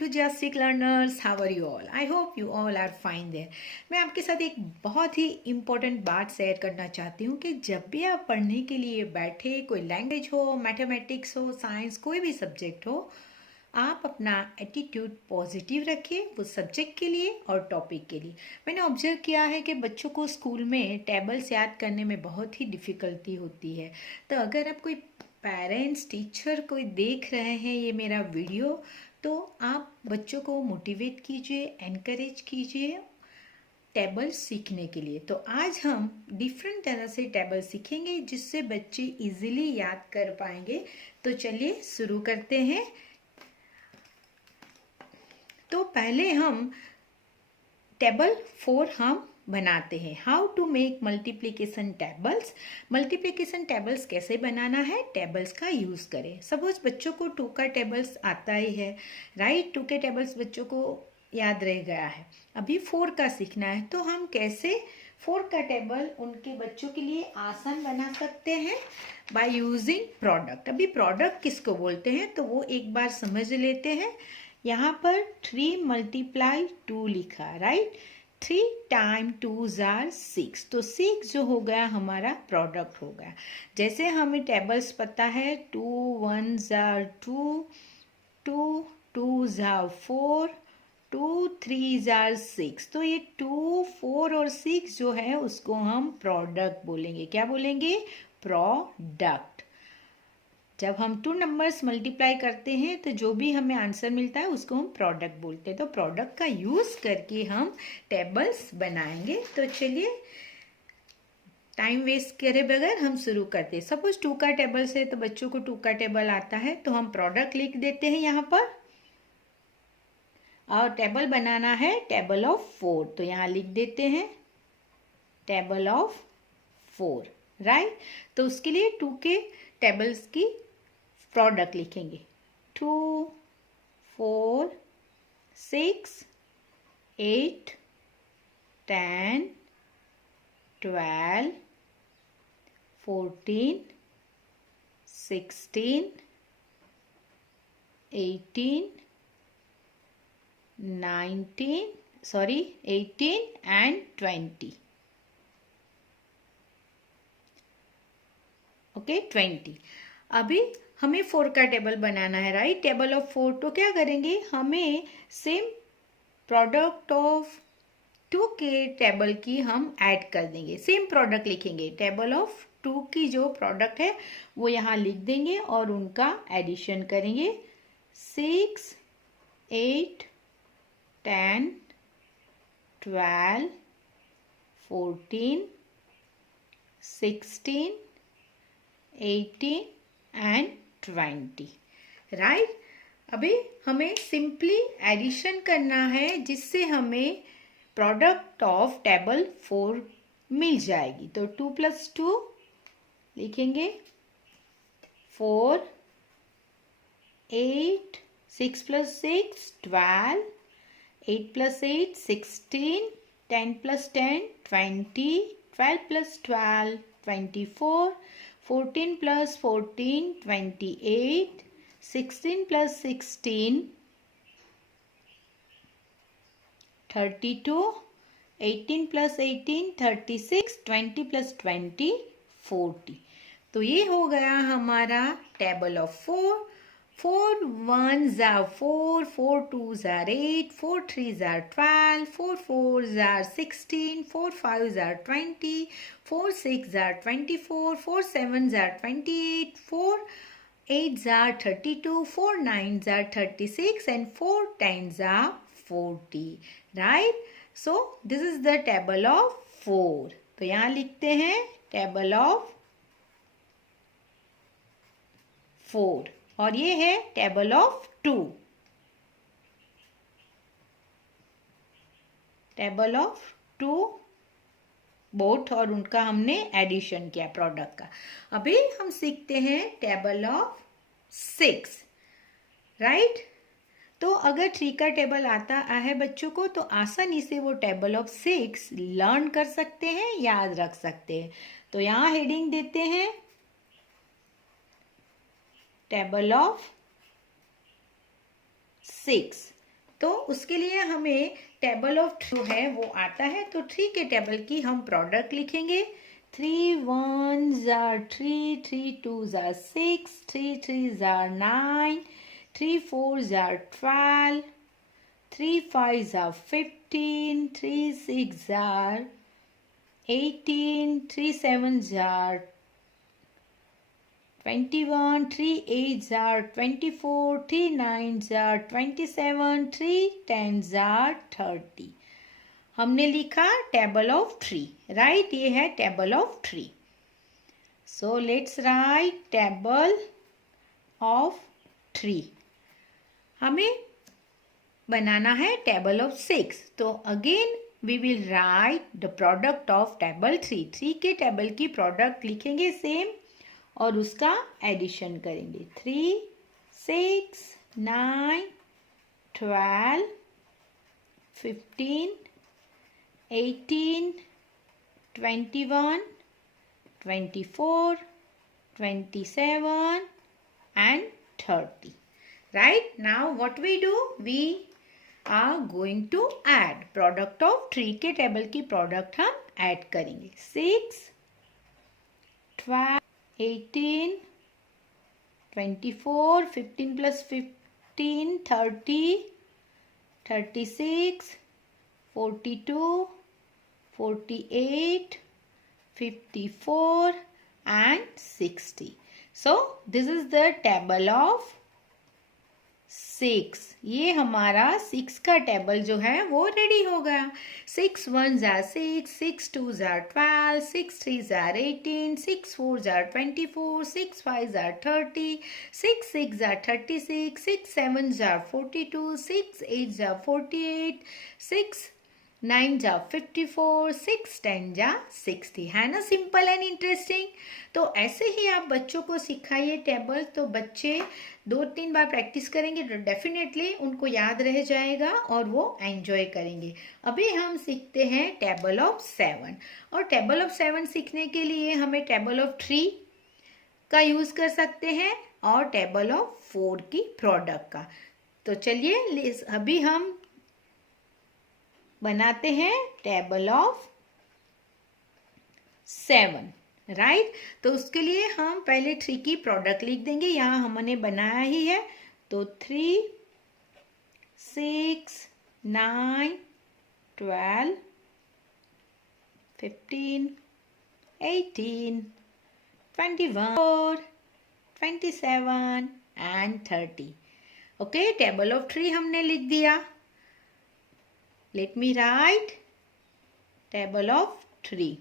enthusiastic learners, how are you all? I hope you all are fine there. मैं आपके साथ एक बहुत ही इम्पोर्टेंट बात शेयर करना चाहती हूँ कि जब भी आप पढ़ने के लिए बैठे, कोई लैंग्वेज हो, मैथमेटिक्स हो, साइंस, कोई भी सब्जेक्ट हो, आप अपना एटीट्यूड पॉजिटिव रखिए वो सब्जेक्ट के लिए और टॉपिक के लिए। मैंने ऑब्जर्व किया है कि बच्चों को स्कूल में टेबल्स याद करने में बहुत ही डिफ़िकल्टी होती है। तो अगर आप कोई पेरेंट्स टीचर कोई देख रहे हैं ये मेरा वीडियो, तो आप बच्चों को मोटिवेट कीजिए, एनकरेज कीजिए टेबल सीखने के लिए। तो आज हम डिफरेंट तरह से टेबल सीखेंगे जिससे बच्चे इजीली याद कर पाएंगे। तो चलिए शुरू करते हैं। तो पहले हम टेबल 4 हम बनाते हैं। How to make multiplication tables. Multiplication tables कैसे बनाना है, टेबल्स का यूज़ करें। सपोज बच्चों को 2 का टेबल्स आता ही है, राइट। 2 के टेबल्स बच्चों को याद रह गया है, अभी 4 का सीखना है। तो हम कैसे 4 का टेबल उनके बच्चों के लिए आसान बना सकते हैं, बाय यूजिंग प्रोडक्ट। अभी प्रोडक्ट किसको बोलते हैं तो वो एक बार समझ लेते हैं। यहाँ पर 3 × 2 लिखा, राइट। 3 टाइम 2 जार 6, तो 6 जो हो गया हमारा प्रोडक्ट हो गया। जैसे हमें टेबल्स पता है 2 1 जार 2, 2 2 जार 4, 2 3 जार 6। तो ये 2 4 और 6 जो है उसको हम प्रोडक्ट बोलेंगे। क्या बोलेंगे? प्रोडक्ट। जब हम 2 नंबर्स मल्टीप्लाई करते हैं तो जो भी हमें आंसर मिलता है उसको हम प्रोडक्ट बोलते हैं। तो प्रोडक्ट का यूज़ करके हम टेबल्स बनाएंगे। तो चलिए टाइम वेस्ट करे बगैर हम शुरू करते हैं। सपोज 2 का टेबल से तो बच्चों को 2 का टेबल आता है, तो हम प्रोडक्ट लिख देते हैं यहाँ पर। और टेबल बनाना है टेबल ऑफ 4, तो यहाँ लिख देते हैं टेबल ऑफ 4, राइट। तो उसके लिए 2 के टेबल्स की प्रोडक्ट लिखेंगे। 2 4 6 8 10 12 14 16 18 and 20। ओके 20। अभी हमें 4 का टेबल बनाना है, राइट। टेबल ऑफ 4, तो क्या करेंगे, हमें सेम प्रोडक्ट ऑफ 2 के टेबल की हम ऐड कर देंगे। सेम प्रोडक्ट लिखेंगे, टेबल ऑफ 2 की जो प्रोडक्ट है वो यहाँ लिख देंगे और उनका एडिशन करेंगे। 6 8 10 12 14 16 18 and 20, राइट। अभी हमें सिंपली एडिशन करना है जिससे हमें प्रोडक्ट ऑफ टेबल 4 मिल जाएगी। तो 2 + 2 लिखेंगे 4, 8 6 + 6 12, 8 + 8 16, 10 + 10 20, 12 + 12 24, 14 + 14 28, 16 + 16 32, 18 + 18 36, 20 + 20 40। तो ये हो गया हमारा table of 4। 4 1 jar 4, 4 2 jar 8, 4 3 jar 12, 4 4 jar 16, 4 5 jar 20, 4 6 jar 24, 4 7 jar 28, 4 8 jar 32, 4 9 jar 36 and 4 10 jar 40, right? So this is the table of 4। तो यहाँ लिखते हैं टेबल ऑफ 4 और ये है table of 2। Table of 2 both, और उनका हमने एडिशन किया प्रोडक्ट का। अभी हम सीखते हैं टेबल ऑफ 6, राइट। तो अगर 3 का टेबल आता है बच्चों को तो आसानी से वो टेबल ऑफ 6 लर्न कर सकते हैं, याद रख सकते हैं। तो यहाँ हेडिंग देते हैं टेबल ऑफ 6, तो उसके लिए हमें टेबल ऑफ जो है वो आता है, तो 3 के टेबल की हम प्रोडक्ट लिखेंगे। 3 1s are 3, 3 2s are 6, 3 3s are 9, 3 4s are 12, 3 5s are 15, 3 6s are 18, 3 7s are 21, 3 8s are 24, 3 9s are 27, 3 10s are 30। हमने लिखा टेबल ऑफ 3, राइट? ये है table of 3। So let's write table of 3। हमें बनाना है table of 6, तो again we will write the product of table 3। 3 के table की प्रोडक्ट लिखेंगे सेम और उसका एडिशन करेंगे। 3 6 9 12 15 18 21 24 27 and 30। Right? Now what we do? We are going to add product of 3 के टेबल की प्रोडक्ट हम ऐड करेंगे। 6 12 18 24 15 plus 15 30 36 42 48 54 and 60। So this is the table of 6। ये हमारा 6 का टेबल जो है वो रेडी हो गया। 6 1s are 6, 6 2s are 12, 6 3s are 18, 6 4s are 24, 6 5s are 30, 6 6s are 36, 6 7s are 42, 6 8s are 48, 6 9s are 54, 6 10s are 60। है ना सिंपल एंड इंटरेस्टिंग? तो ऐसे ही आप बच्चों को सिखाइए टेबल, तो बच्चे 2-3 बार प्रैक्टिस करेंगे तो डेफिनेटली उनको याद रह जाएगा और वो एंजॉय करेंगे। अभी हम सीखते हैं टेबल ऑफ 7, और टेबल ऑफ 7 सीखने के लिए हमें टेबल ऑफ 3 का यूज कर सकते हैं और टेबल ऑफ 4 की प्रोडक्ट का। तो चलिए अभी हम बनाते हैं टेबल ऑफ 7, राइट? तो उसके लिए हम पहले 3 की प्रोडक्ट लिख देंगे। यहाँ हमने बनाया ही है, तो 3 6 9 12 15 18 21 27 एंड 30। ओके, टेबल ऑफ 3 हमने लिख दिया। Let me right table of 3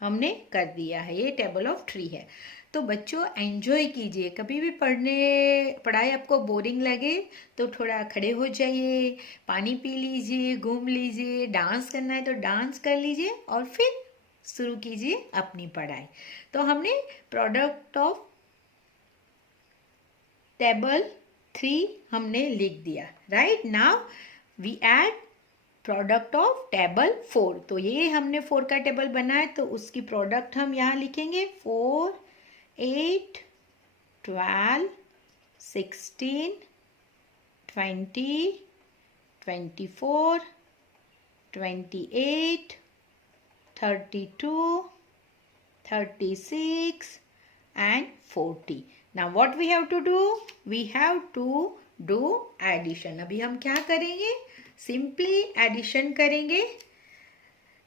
हमने कर दिया है। ये टेबल ऑफ 3 है। तो बच्चों एंजॉय कीजिए। कभी भी पढ़ाई आपको बोरिंग लगे तो थोड़ा खड़े हो जाइए, पानी पी लीजिए, घूम लीजिए, डांस करना है तो डांस कर लीजिए और फिर शुरू कीजिए अपनी पढ़ाई। तो हमने प्रोडक्ट ऑफ टेबल 3 हमने लिख दिया, right? Now we add product of table 4। तो ये हमने 4 का टेबल बनाया, तो उसकी प्रोडक्ट हम यहाँ लिखेंगे 4 8 12 16 20 24 28 32 36 and 40। Now what we have to do? We have to do addition। अभी हम क्या करेंगे? सिंपली एडिशन करेंगे।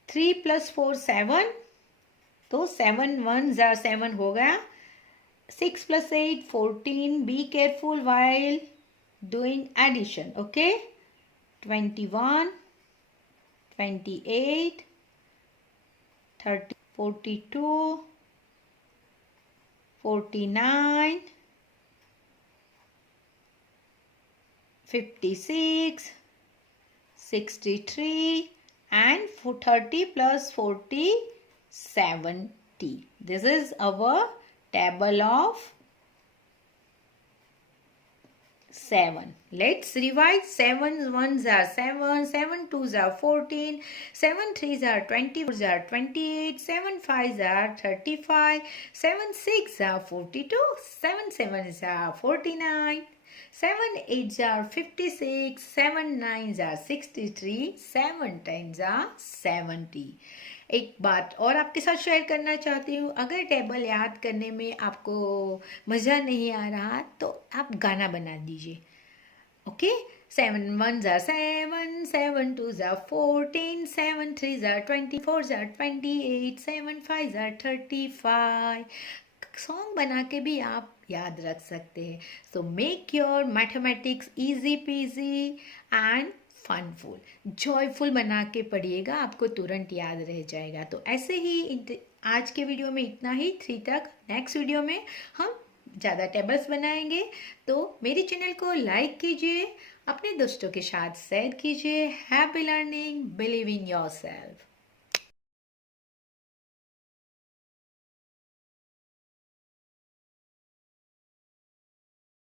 3 + 4 7, तो 7 1s are 7 हो गया। 6 + 8 14। Be careful while doing addition, okay? 21 28 30 42 49 56 63 and 30 plus 40 70। This is our table of 7. Let's revise. 7 1s are 7, 7 2s are 14, 7 3s are 20, 4s are 28, 7 5s are 35, 7 6 are 42, 7 7s are 49, 7 8s are 56, 7 9s are 63, 7 10s are 70। एक बात और आपके साथ share करना चाहती हूँ, अगर table याद करने में आपको मज़ा नहीं आ रहा तो आप गाना बना दीजिए। Okay, 7 1s are 7, 7 2s are 14, 7 3s are 24, 4s are 28, 7 5s are 35। Song बना के भी आप याद रख सकते हैं। So make your mathematics easy peasy and funful, joyful बना के पढ़िएगा, आपको तुरंत याद रह जाएगा। तो ऐसे ही आज के वीडियो में इतना ही, 3 तक। नेक्स्ट वीडियो में हम ज़्यादा टेबल्स बनाएंगे। तो मेरे चैनल को लाइक कीजिए, अपने दोस्तों के साथ शेयर कीजिए। Happy learning, believe in your self.